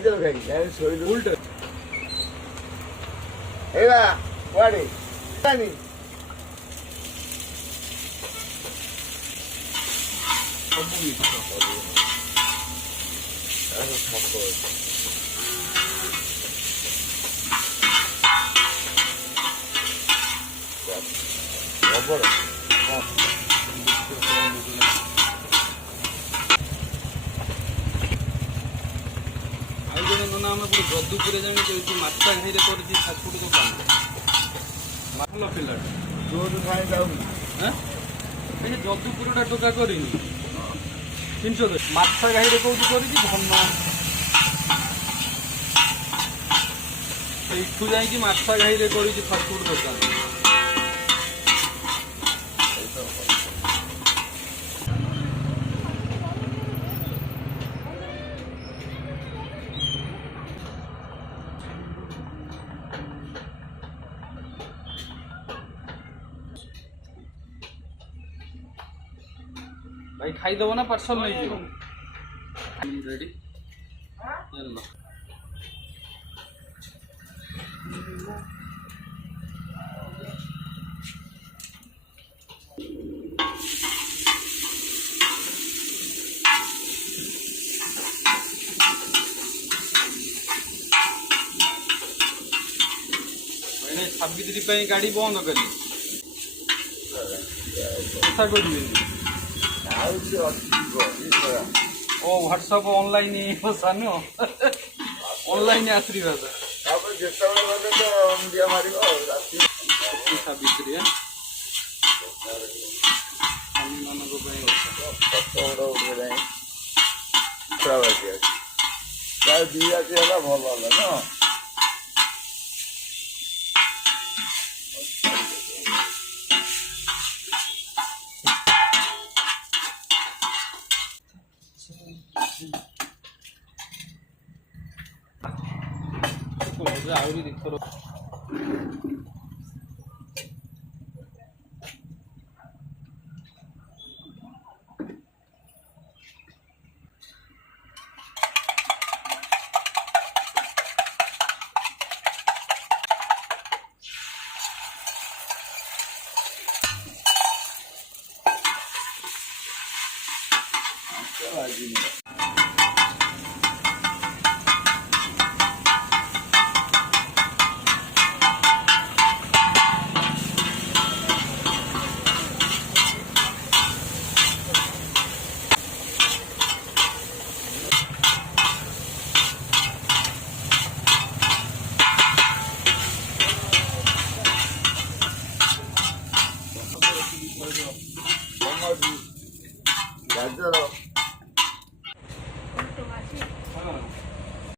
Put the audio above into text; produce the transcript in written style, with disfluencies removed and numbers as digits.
ଖାଇଦେବ ଖାଇକି ଶୋଇଲୁ ଉଲ୍ଟା ଏଇବା କୁଆଡ଼େ ସବୁ ମିଛ ରବର ଆଉ ଜଣେ ନନା ଆମେ ପୁଣି ଯଦୁପୁରରେ ଜାଣି ଯୋଉ ମାତା ଘାଇରେ କରିଛି ଫାଷ୍ଟଫୁଡ୍ ଦୋକାନ ଭଲ ପିଲାଟା ଯୋଉ ଖାଇ ଯାଉନି ଏ ଯଦୁପୁରଟା ଟୋକା କରିନି ଜିନିଷ ମାତା ଘାଇରେ କୋଉଠି କରିଛି ଧନ ସେଇଠୁ ଯାଇକି ମାତା ଘାଇରେ କରିଛି ଫାଷ୍ଟଫୁଡ୍ ଦୋକାନ भाई खाईदेव ना पार्सल नहीं रेडी मैंने 26 गाड़ी बंद करी ओ व्हाट्सएप ऑनलाइन सानो ऑनलाइन आशीर्वाद सावित्री भल ना आहरी दीथर गाजर